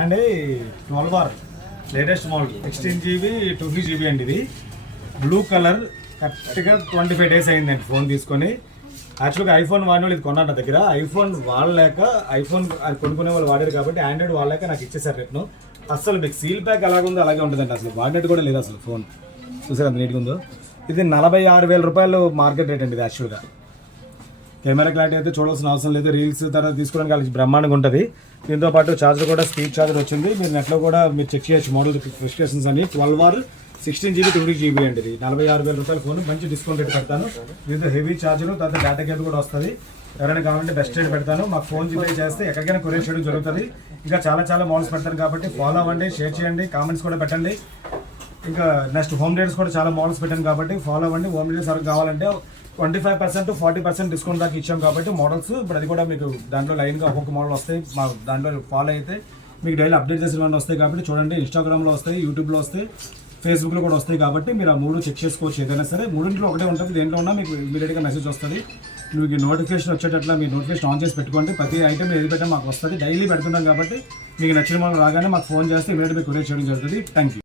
And 12R latest model 16GB 2GB అండి. ఇది blue colour కరెక్ట్గా 25 days అయిందండి ఫోన్ తీసుకొని. యాక్చువల్గా ఐఫోన్ వాడిన వాళ్ళు ఇది కొన్నారు నా దగ్గర. ఐఫోన్ వాడలేక ఐఫోన్ కొనుక్కునే వాళ్ళు వాడారు కాబట్టి ఆండ్రాయిడ్ వాడలేక నాకు ఇచ్చేసారు రేట్ను. అసలు మీకు సీల్ ప్యాక్ ఎలాగుందో అలాగే ఉంటుందండి. అసలు వాడినట్టు కూడా లేదు అసలు ఫోన్. చూసారు అంత నీట్గా ఉందో. ఇది 46,000 రూపాయలు మార్కెట్ రేట్ అండి ఇది. యాక్చువల్గా కెమెరా క్లారిటీ అయితే చూడాల్సిన అవసరం లేదు. రీల్స్ తర్వాత తీసుకోవడానికి వాళ్ళకి బ్రహ్మాండంగా ఉంటుంది. దీంతో పాటు ఛార్జర్ కూడా స్పీడ్ ఛార్జర్ వచ్చింది. మీరు నెట్లో కూడా మీరు చెక్ చేయొచ్చు మోడల్ స్పెసిఫికేషన్స్ అని. 12R 16GB 2GB అండి. ఇది 46,000 రూపాయల ఫోన్. మంచి డిస్కౌంట్ రేట్ పెడతాను. దీంతో హెవీ ఛార్జర్ తర్వాత డేటా కేబుల్ కూడా వస్తుంది. ఎవరైనా కావాలంటే బెస్ట్ రేట్ పెడతాను. మాకు ఫోన్ జిపే చేస్తే ఎక్కడికైనా కొరియర్ చేయడం జరుగుతుంది. ఇంకా చాలా మోడల్స్ పెడతాను కాబట్టి ఫాలో అవ్వండి, షేర్ చేయండి, కామెంట్స్ కూడా పెట్టండి. ఇంకా నెక్స్ట్ హోమ్ డేట్స్ కూడా చాలా మోడల్స్ పెట్టాను కాబట్టి ఫాలో అవ్వండి. హోమ్ డేట్స్ వరకు కావాలంటే 25% to 40% డిస్కౌంట్ దాకా ఇచ్చాం కాబట్టి మోడల్స్ ఇప్పుడు అది కూడా మీకు దాంట్లో లైన్గా ఒక్కొక్క మోడల్ వస్తాయి. మా దాంట్లో ఫాలో అయితే మీకు డైలీ అప్డేట్ చేసినవన్నీ వస్తాయి కాబట్టి చూడండి. ఇన్స్టాగ్రామ్లో వస్తాయి, యూట్యూబ్లో వస్తాయి, ఫేస్బుక్లో కూడా వస్తాయి కాబట్టి మీరు ఆ 3 చెక్ చేసుకోవచ్చు. ఏదైనా సరే 3 ఒకటే ఉంటుంది. దేంట్లో ఉన్నా మీకు ఇమీడియట్గా మెసేజ్ వస్తుంది. మీకు నోటిఫికేషన్ వచ్చేటట్లా మీరు నోటిఫికేషన్ ఆన్ చేసి పెట్టుకోండి. ప్రతి ఐటమ్ ఏది పెట్టా మాకు వస్తుంది. డైలీ పెడుతున్నాం కాబట్టి మీకు నచ్చిన మోడల్ రాగానే మాకు ఫోన్ చేస్తే ఇమీడియట్గా మీకు కొరియర్ చేయడం జరుగుతుంది. Thank you.